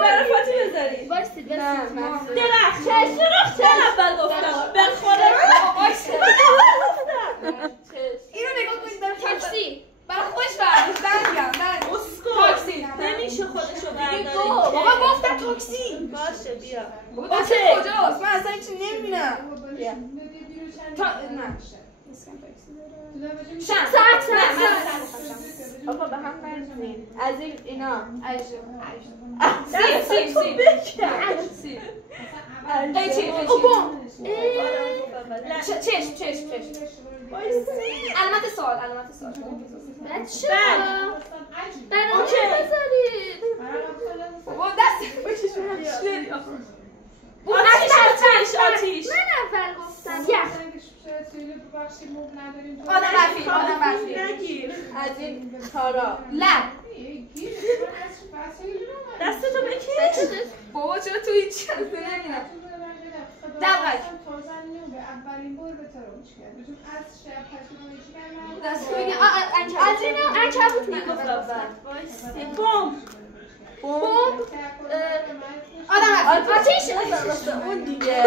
برای فاتی بذاری بایستید درخت چشم چند اول گفتم بر خودم اینو نگاه کنید داره تاکسی برای خودش برداشت میگم تاکسی نمیشه خودشو برداری بابا گفتم تاکسی باشه بیا اوکی کجاست من اصلا هیچی نمیبینم نه ساعت بابا به هم برزین از اینا سیب چشم علامت سوال برای چه بذارید بابا دست بکشون آتیش من اول گفتم یخ آدم برفی نگیر از این کارا لب دستتو بکش بابا چرا تو هیچ نمیدونم دلغک دست بگه عنکبوت میگفت بمب آدم آتیش اون دیگه